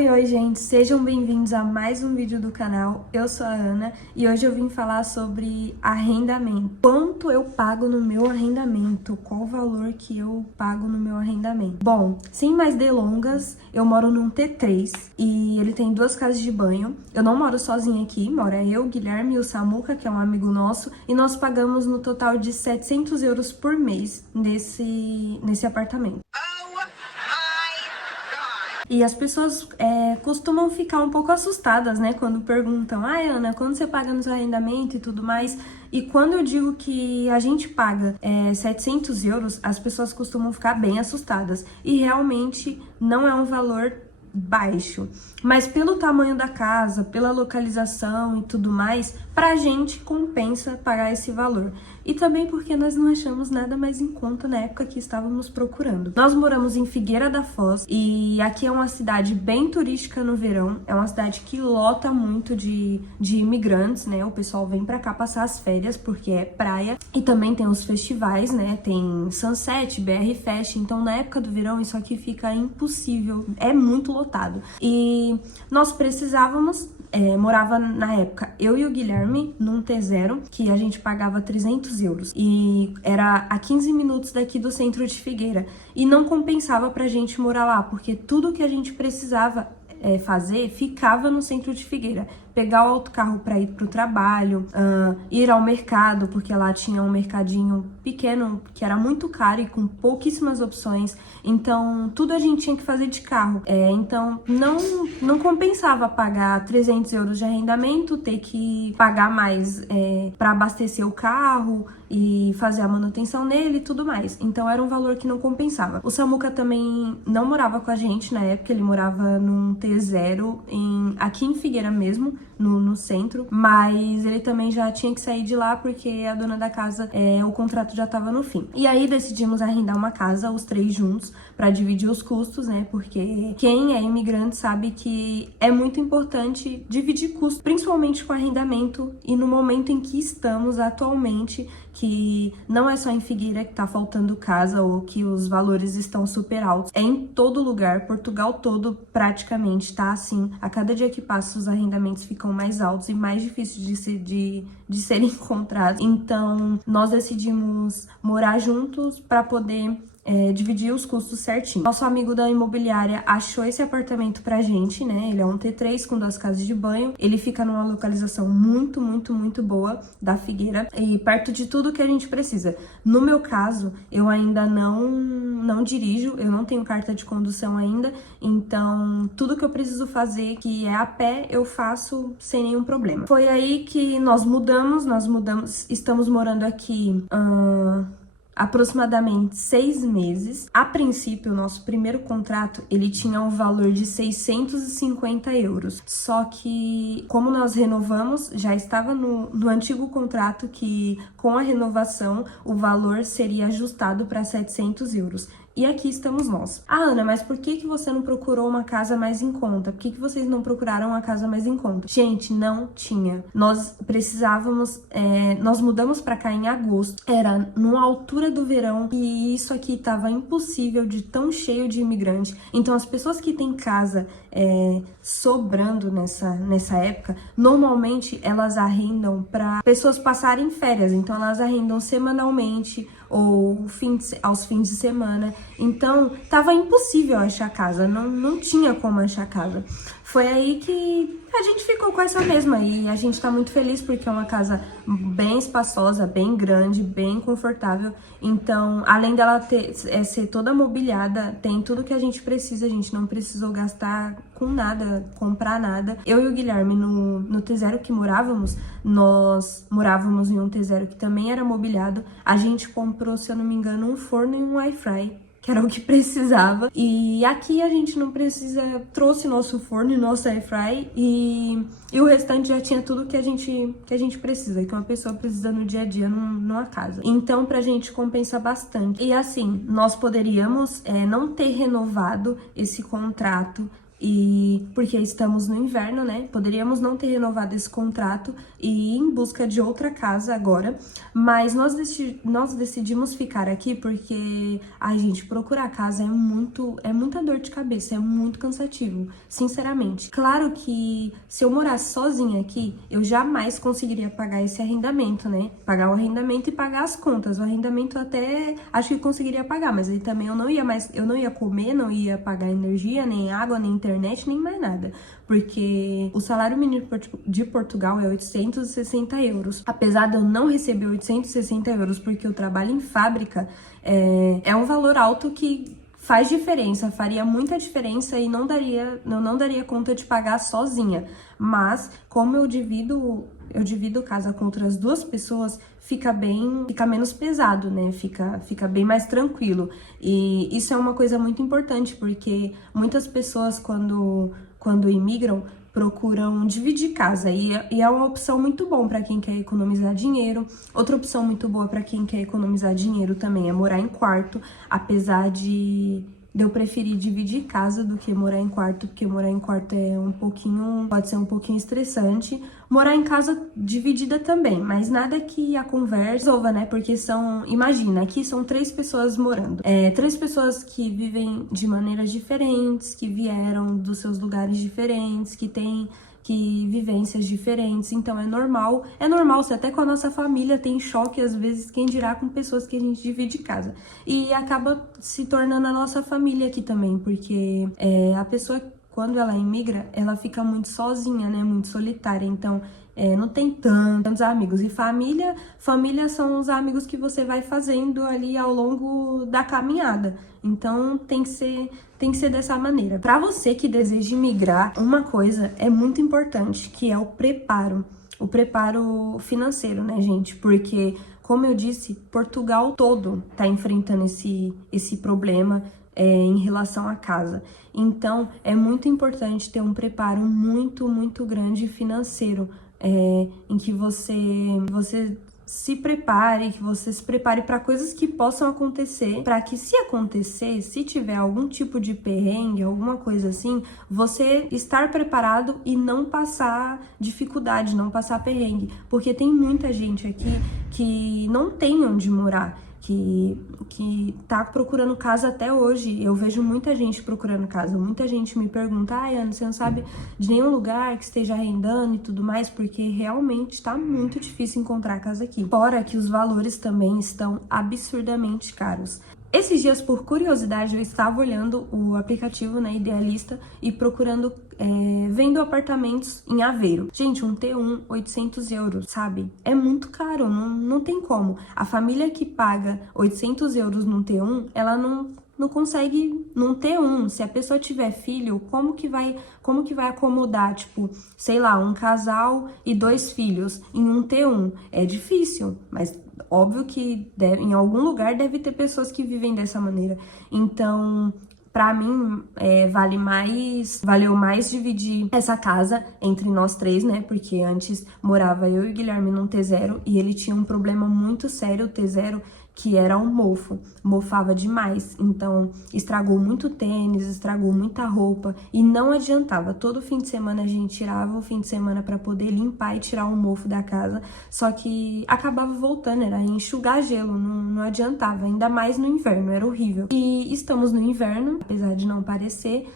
Oi, gente! Sejam bem-vindos a mais um vídeo do canal. Eu sou a Ana e hoje eu vim falar sobre arrendamento. Quanto eu pago no meu arrendamento? Qual o valor que eu pago no meu arrendamento? Bom, sem mais delongas, eu moro num T3 e ele tem 2 casas de banho. Eu não moro sozinha aqui, mora eu, o Guilherme e o Samuca, que é um amigo nosso, e nós pagamos no total de 700 euros por mês nesse apartamento. E as pessoas costumam ficar um pouco assustadas, né? Quando perguntam, ai Ana, quando você paga no seu arrendamento e tudo mais? E quando eu digo que a gente paga 700 euros, as pessoas costumam ficar bem assustadas. E realmente não é um valor baixo. Mas pelo tamanho da casa, pela localização e tudo mais, pra gente compensa pagar esse valor. E também porque nós não achamos nada mais em conta na época que estávamos procurando. Nós moramos em Figueira da Foz e aqui é uma cidade bem turística no verão. É uma cidade que lota muito de imigrantes, né? O pessoal vem pra cá passar as férias porque é praia. E também tem os festivais, né? Tem Sunset, BR Fest. Então na época do verão isso aqui fica impossível. É muito lotado. E nós precisávamos... morava na época eu e o Guilherme num T0 que a gente pagava 300 euros e era a 15 minutos daqui do centro de Figueira e não compensava pra gente morar lá, porque tudo que a gente precisava fazer ficava no centro de Figueira. Pegar o autocarro para ir pro trabalho, ir ao mercado, porque lá tinha um mercadinho pequeno que era muito caro e com pouquíssimas opções, então tudo a gente tinha que fazer de carro. Então não compensava pagar 300 euros de arrendamento, ter que pagar mais para abastecer o carro e fazer a manutenção nele e tudo mais. Então era um valor que não compensava. O Samuca também não morava com a gente na época, ele morava num T0 aqui em Figueira mesmo, no centro, mas ele também já tinha que sair de lá porque a dona da casa, o contrato já tava no fim. E aí decidimos arrendar uma casa, os 3 juntos, para dividir os custos, né? Porque quem é imigrante sabe que é muito importante dividir custos, principalmente com arrendamento e no momento em que estamos atualmente, que não é só em Figueira que tá faltando casa ou que os valores estão super altos. É em todo lugar, Portugal todo praticamente tá assim. A cada dia que passa os arrendamentos ficam mais altos e mais difíceis de serem encontrados. Então nós decidimos morar juntos para poder dividir os custos certinho. Nosso amigo da imobiliária achou esse apartamento pra gente, né? Ele é um T3 com 2 casas de banho. Ele fica numa localização muito, muito, muito boa da Figueira e perto de tudo que a gente precisa. No meu caso, eu ainda não dirijo, eu não tenho carta de condução ainda, então tudo que eu preciso fazer, que é a pé, eu faço sem nenhum problema. Foi aí que nós mudamos, estamos morando aqui aproximadamente 6 meses. A princípio, o nosso primeiro contrato, ele tinha um valor de 650 euros. Só que, como nós renovamos, já estava no antigo contrato que, com a renovação, o valor seria ajustado para 700 euros. E aqui estamos nós. Ah, Ana, mas por que você não procurou uma casa mais em conta? Por que vocês não procuraram uma casa mais em conta? Gente, não tinha. Nós precisávamos... nós mudamos pra cá em agosto. Era numa altura do verão e isso aqui tava impossível de tão cheio de imigrante. Então, as pessoas que têm casa sobrando nessa época, normalmente elas arrendam para pessoas passarem férias. Então, elas arrendam semanalmente ou aos fins de semana. Então, tava impossível achar casa, não tinha como achar casa. Foi aí que a gente ficou com essa mesma e a gente tá muito feliz porque é uma casa bem espaçosa, bem grande, bem confortável. Então, além dela ser toda mobiliada, tem tudo que a gente precisa, a gente não precisou gastar com nada, comprar nada. Eu e o Guilherme, no T0 que morávamos, nós morávamos em um T0 que também era mobiliado. A gente comprou, se eu não me engano, um forno e um air fry, que era o que precisava. E aqui a gente não precisa, trouxe nosso forno e nosso air fry e o restante já tinha tudo que a gente precisa, que uma pessoa precisa no dia a dia numa casa. Então pra gente compensa bastante. E assim, nós poderíamos não ter renovado esse contrato E porque estamos no inverno, né? Poderíamos não ter renovado esse contrato e ir em busca de outra casa agora, mas nós decidimos ficar aqui porque, ai, gente, procurar casa é muita dor de cabeça, é muito cansativo, sinceramente. Claro que se eu morasse sozinha aqui, eu jamais conseguiria pagar esse arrendamento, né? Pagar o arrendamento e pagar as contas. O arrendamento até acho que conseguiria pagar, mas aí também eu não ia comer, não ia pagar energia, nem água, nem internet, nem mais nada. Porque o salário mínimo de Portugal é 860 euros. Apesar de eu não receber 860 euros porque eu trabalho em fábrica, é um valor alto que faz diferença, faria muita diferença e eu não daria conta de pagar sozinha. Mas, como eu divido casa com outras duas pessoas, fica menos pesado, né? Fica bem mais tranquilo. E isso é uma coisa muito importante, porque muitas pessoas, quando imigram, procuram dividir casa e é uma opção muito bom para quem quer economizar dinheiro. Outra opção muito boa para quem quer economizar dinheiro também é morar em quarto, apesar de eu preferir dividir casa do que morar em quarto, porque morar em quarto pode ser um pouquinho estressante. Morar em casa dividida também, mas nada que a conversa resolva, né? Porque imagina, aqui são 3 pessoas morando. 3 pessoas que vivem de maneiras diferentes, que vieram dos seus lugares diferentes, que têm vivências diferentes, então é normal se até com a nossa família tem choque, às vezes, quem dirá com pessoas que a gente divide casa. E acaba se tornando a nossa família aqui também, porque a pessoa, quando ela imigra, ela fica muito sozinha, né, muito solitária, então não tem tantos amigos. E família são os amigos que você vai fazendo ali ao longo da caminhada. Então tem que ser dessa maneira. Para você que deseja migrar, uma coisa é muito importante, que é o preparo financeiro, né, gente? Porque, como eu disse, Portugal todo tá enfrentando esse problema em relação à casa. Então, é muito importante ter um preparo muito, muito grande financeiro, em que você se prepare, que você se prepare para coisas que possam acontecer, para que se tiver algum tipo de perrengue, alguma coisa assim, você estar preparado e não passar dificuldade, não passar perrengue, porque tem muita gente aqui que não tem onde morar, que tá procurando casa até hoje. Eu vejo muita gente procurando casa, muita gente me pergunta, Ana, você não sabe de nenhum lugar que esteja arrendando e tudo mais, porque realmente tá muito difícil encontrar casa aqui. Fora que os valores também estão absurdamente caros. Esses dias, por curiosidade, eu estava olhando o aplicativo, né, Idealista, e procurando, vendo apartamentos em Aveiro. Gente, um T1, 800 euros, sabe? É muito caro, não tem como. A família que paga 800 euros num T1, ela não consegue num T1. Se a pessoa tiver filho, como que vai acomodar, tipo, sei lá, um casal e 2 filhos em um T1? É difícil, mas óbvio que em algum lugar deve ter pessoas que vivem dessa maneira. Então, pra mim, valeu mais dividir essa casa entre nós 3, né? Porque antes morava eu e o Guilherme num T0 e ele tinha um problema muito sério, o T0, que era um mofo, mofava demais, então estragou muito tênis, estragou muita roupa e não adiantava. Todo fim de semana a gente tirava o fim de semana para poder limpar e tirar o mofo da casa, só que acabava voltando, era enxugar gelo, não adiantava, ainda mais no inverno, era horrível. E estamos no inverno, apesar de não parecer,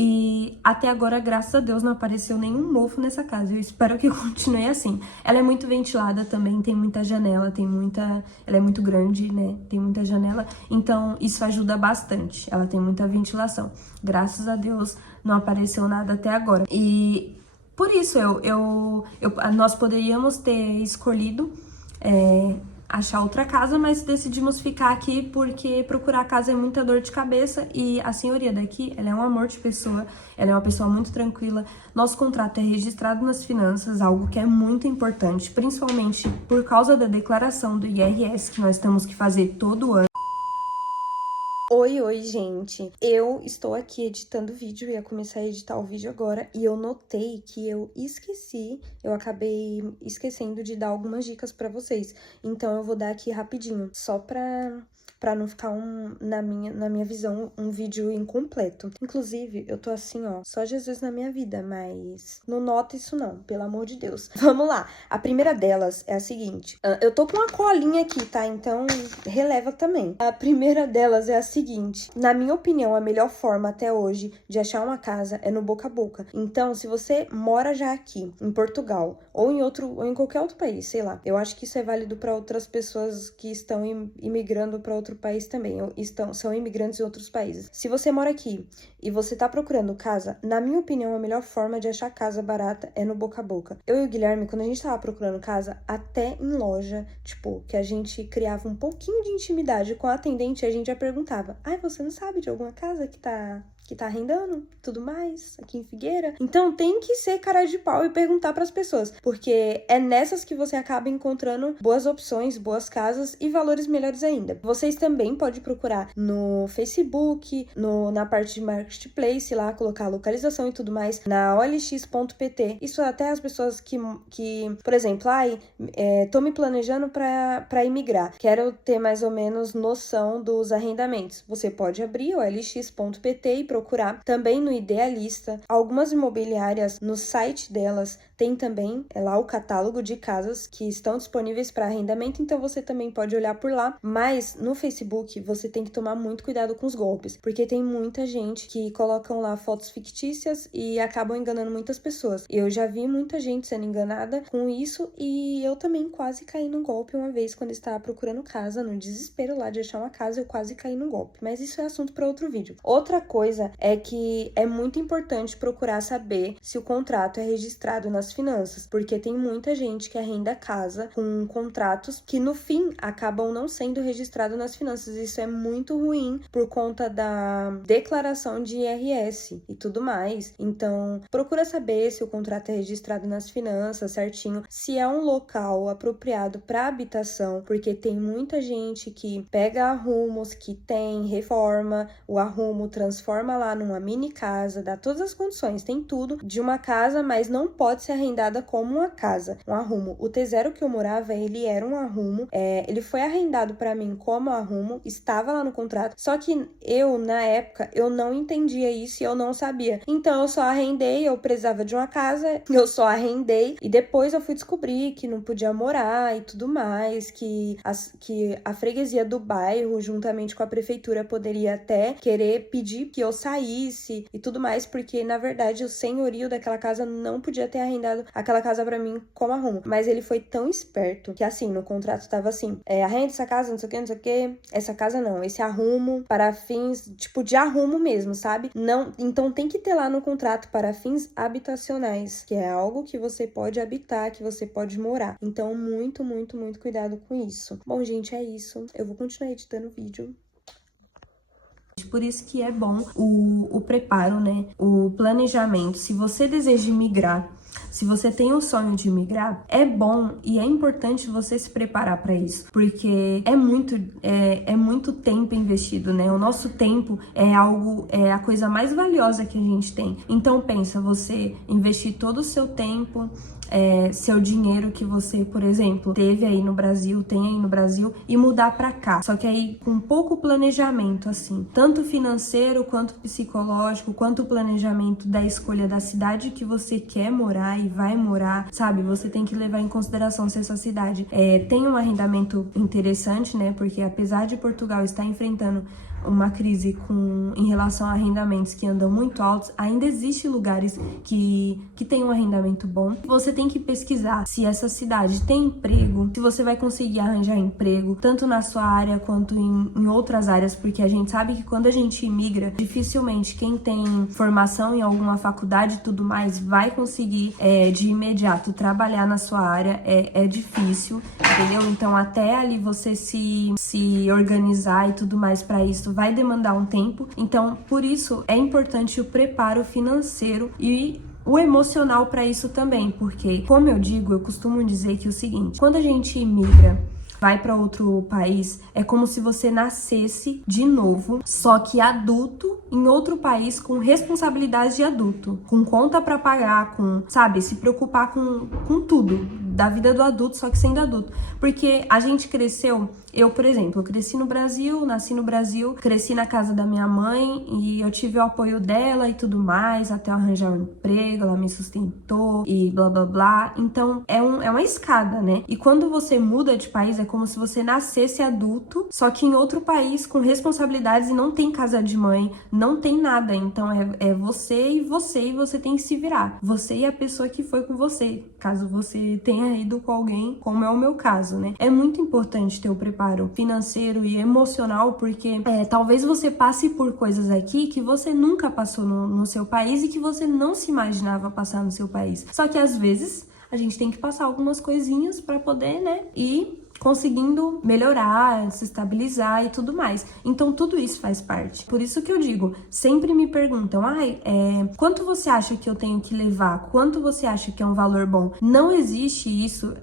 e até agora, graças a Deus, não apareceu nenhum mofo nessa casa. Eu espero que continue assim. Ela é muito ventilada também, tem muita janela, ela é muito grande, né? Tem muita janela, então isso ajuda bastante. Ela tem muita ventilação. Graças a Deus, não apareceu nada até agora. E por isso, nós poderíamos ter escolhido achar outra casa, mas decidimos ficar aqui porque procurar casa é muita dor de cabeça e a senhoria daqui, ela é um amor de pessoa, ela é uma pessoa muito tranquila. Nosso contrato é registrado nas finanças, algo que é muito importante, principalmente por causa da declaração do IRS que nós temos que fazer todo ano. Oi, gente. Eu estou aqui editando o vídeo, ia começar a editar o vídeo agora e eu notei que eu acabei esquecendo de dar algumas dicas pra vocês. Então eu vou dar aqui rapidinho, só pra pra não ficar na minha visão, um vídeo incompleto. Inclusive, eu tô assim, ó, só Jesus na minha vida, mas não nota isso não, pelo amor de Deus. Vamos lá. A primeira delas é a seguinte. Eu tô com uma colinha aqui, tá? Então, releva também. A primeira delas é a seguinte. Na minha opinião, a melhor forma até hoje de achar uma casa é no boca a boca. Então, se você mora já aqui, em Portugal, ou em qualquer outro país, sei lá. Eu acho que isso é válido para outras pessoas que estão imigrando para outro país também, ou são imigrantes em outros países. Se você mora aqui e você tá procurando casa, na minha opinião, a melhor forma de achar casa barata é no boca a boca. Eu e o Guilherme, quando a gente tava procurando casa, até em loja, tipo, que a gente criava um pouquinho de intimidade com a atendente, a gente já perguntava: ai, você não sabe de alguma casa que tá arrendando, tudo mais, aqui em Figueira? Então tem que ser cara de pau e perguntar pras pessoas, porque é nessas que você acaba encontrando boas opções, boas casas e valores melhores ainda. Vocês também podem procurar no Facebook, na parte de Marketplace, lá, colocar a localização e tudo mais, na olx.pt. Isso até as pessoas que por exemplo, tô me planejando pra imigrar, quero ter mais ou menos noção dos arrendamentos. Você pode abrir o olx.pt e procurar também no Idealista. Algumas imobiliárias, no site delas, tem também lá o catálogo de casas que estão disponíveis para arrendamento, então você também pode olhar por lá. Mas no Facebook você tem que tomar muito cuidado com os golpes, porque tem muita gente que colocam lá fotos fictícias e acabam enganando muitas pessoas. Eu já vi muita gente sendo enganada com isso e eu também quase caí num golpe uma vez quando estava procurando casa, no desespero lá de achar uma casa, eu quase caí num golpe. Mas isso é assunto para outro vídeo. Outra coisa é que é muito importante procurar saber se o contrato é registrado nas finanças, porque tem muita gente que arrenda casa com contratos que no fim acabam não sendo registrados nas finanças. Isso é muito ruim por conta da declaração de IRS e tudo mais. Então, procura saber se o contrato é registrado nas finanças certinho, se é um local apropriado para habitação, porque tem muita gente que pega arrumos que tem, reforma o arrumo, transforma lá numa mini casa, dá todas as condições, tem tudo de uma casa, mas não pode ser arrendada como uma casa, um arrumo. O T0 que eu morava, ele era um arrumo, ele foi arrendado para mim como arrumo, estava lá no contrato, só que eu, na época, eu não entendia isso e eu não sabia. Então, eu só arrendei, eu precisava de uma casa, eu só arrendei, e depois eu fui descobrir que não podia morar e tudo mais, que a freguesia do bairro, juntamente com a prefeitura, poderia até querer pedir que eu saísse e tudo mais, porque na verdade o senhorio daquela casa não podia ter arrendado aquela casa pra mim como arrumo. Mas ele foi tão esperto que assim, no contrato tava assim, arrende essa casa, não sei o que, não sei o que, essa casa não, esse arrumo para fins, tipo, de arrumo mesmo, sabe? Não, então tem que ter lá no contrato para fins habitacionais, que é algo que você pode habitar, que você pode morar. Então, muito, muito, muito cuidado com isso. Bom, gente, é isso. Eu vou continuar editando o vídeo. Por isso que é bom o preparo, né? O planejamento. Se você deseja migrar, se você tem o sonho de migrar, é bom e é importante você se preparar para isso, porque é muito tempo investido, né? O nosso tempo é a coisa mais valiosa que a gente tem. Então pensa, você investir todo o seu tempo, seu dinheiro que você, por exemplo, tem aí no Brasil e mudar pra cá. Só que aí com pouco planejamento, assim, tanto financeiro quanto psicológico, quanto o planejamento da escolha da cidade que você quer morar e vai morar, sabe? Você tem que levar em consideração se essa cidade tem um arrendamento interessante, né? Porque apesar de Portugal estar enfrentando uma crise em relação a arrendamentos que andam muito altos, ainda existem lugares que tem um arrendamento bom. Você tem que pesquisar se essa cidade tem emprego, se você vai conseguir arranjar emprego, tanto na sua área quanto em outras áreas, porque a gente sabe que quando a gente imigra, dificilmente quem tem formação em alguma faculdade e tudo mais vai conseguir de imediato trabalhar na sua área, é difícil, entendeu? Então até ali você se organizar e tudo mais para isso vai demandar um tempo. Então por isso é importante o preparo financeiro e o emocional para isso também, porque, como eu digo, eu costumo dizer que é o seguinte: quando a gente imigra, vai para outro país, é como se você nascesse de novo, só que adulto, em outro país, com responsabilidade de adulto, com conta para pagar, com, sabe, se preocupar com tudo, da vida do adulto, só que sendo adulto. Porque a gente cresceu, eu, por exemplo, eu cresci no Brasil, nasci no Brasil, cresci na casa da minha mãe e eu tive o apoio dela e tudo mais, até eu arranjar um emprego, ela me sustentou e blá blá blá. Então é uma escada, né? E quando você muda de país, é como se você nascesse adulto, só que em outro país com responsabilidades e não tem casa de mãe, não tem nada. Então é você e você tem que se virar. Você e a pessoa que foi com você, caso você tenha ido com alguém, como é o meu caso, né? É muito importante ter o preparo financeiro e emocional, porque talvez você passe por coisas aqui que você nunca passou no seu país e que você não se imaginava passar no seu país. Só que às vezes a gente tem que passar algumas coisinhas para poder, né, ir conseguindo melhorar, se estabilizar e tudo mais. Então tudo isso faz parte. Por isso que eu digo, sempre me perguntam, quanto você acha que eu tenho que levar? Quanto você acha que é um valor bom? Não existe isso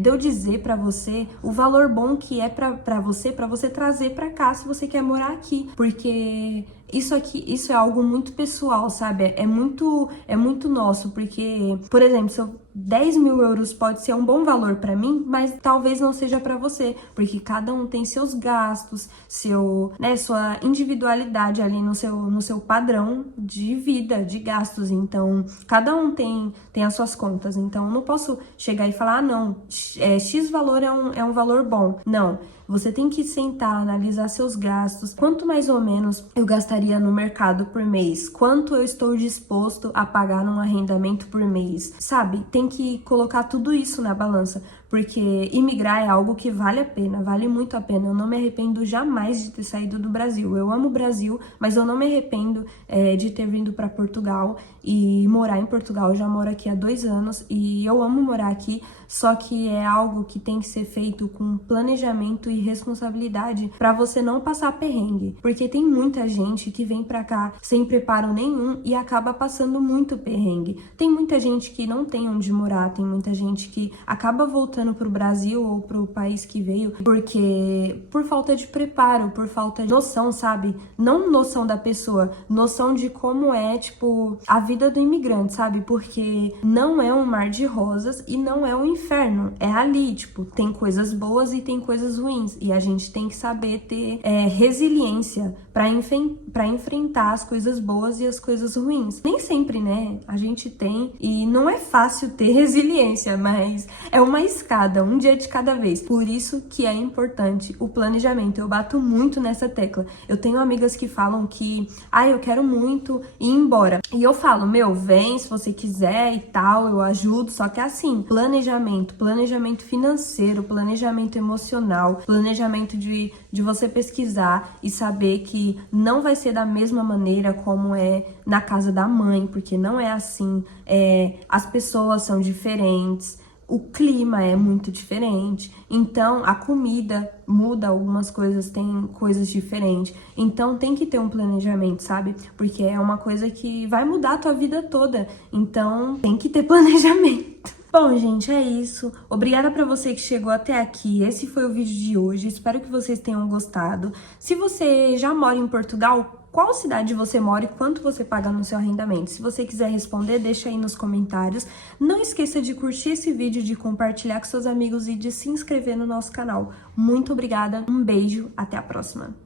de eu dizer pra você o valor bom que é pra você trazer pra cá se você quer morar aqui. Porque isso é algo muito pessoal, sabe? É muito nosso, porque, por exemplo, se eu 10 mil euros pode ser um bom valor pra mim, mas talvez não seja pra você, porque cada um tem seus gastos, sua individualidade ali no seu padrão de vida, de gastos. Então, cada um tem as suas contas. Então, eu não posso chegar e falar, não, X valor é um valor bom. Não. Você tem que sentar, analisar seus gastos, quanto mais ou menos eu gastaria no mercado por mês, quanto eu estou disposto a pagar num arrendamento por mês, sabe? Tem que colocar tudo isso na balança, porque imigrar é algo que vale a pena, vale muito a pena. Eu não me arrependo jamais de ter saído do Brasil. Eu amo o Brasil, mas eu não me arrependo de ter vindo para Portugal e morar em Portugal. Eu já moro aqui há 2 anos e eu amo morar aqui, só que é algo que tem que ser feito com planejamento e responsabilidade para você não passar perrengue, porque tem muita gente que vem para cá sem preparo nenhum e acaba passando muito perrengue. Tem muita gente que não tem onde morar, tem muita gente que acaba voltando pro Brasil ou pro país que veio por falta de preparo, por falta de noção, sabe? Não noção da pessoa, noção de como é, tipo, a vida do imigrante, sabe? Porque não é um mar de rosas e não é um inferno, é ali, tipo, tem coisas boas e tem coisas ruins, e a gente tem que saber ter resiliência para enfrentar as coisas boas e as coisas ruins. Nem sempre, né, a gente tem, e não é fácil ter resiliência, mas é uma escada, um dia de cada vez. Por isso que é importante o planejamento. Eu bato muito nessa tecla. Eu tenho amigas que falam que, eu quero muito ir embora. E eu falo, vem se você quiser e tal, eu ajudo, só que assim, planejamento financeiro, planejamento emocional, planejamento de você pesquisar e saber que não vai ser da mesma maneira como é na casa da mãe, porque não é assim, as pessoas são diferentes, o clima é muito diferente, então a comida muda, algumas coisas tem coisas diferentes, então tem que ter um planejamento, sabe? Porque é uma coisa que vai mudar a tua vida toda, então tem que ter planejamento. Bom, gente, é isso. Obrigada pra você que chegou até aqui. Esse foi o vídeo de hoje. Espero que vocês tenham gostado. Se você já mora em Portugal, qual cidade você mora e quanto você paga no seu arrendamento? Se você quiser responder, deixa aí nos comentários. Não esqueça de curtir esse vídeo, de compartilhar com seus amigos e de se inscrever no nosso canal. Muito obrigada, um beijo, até a próxima.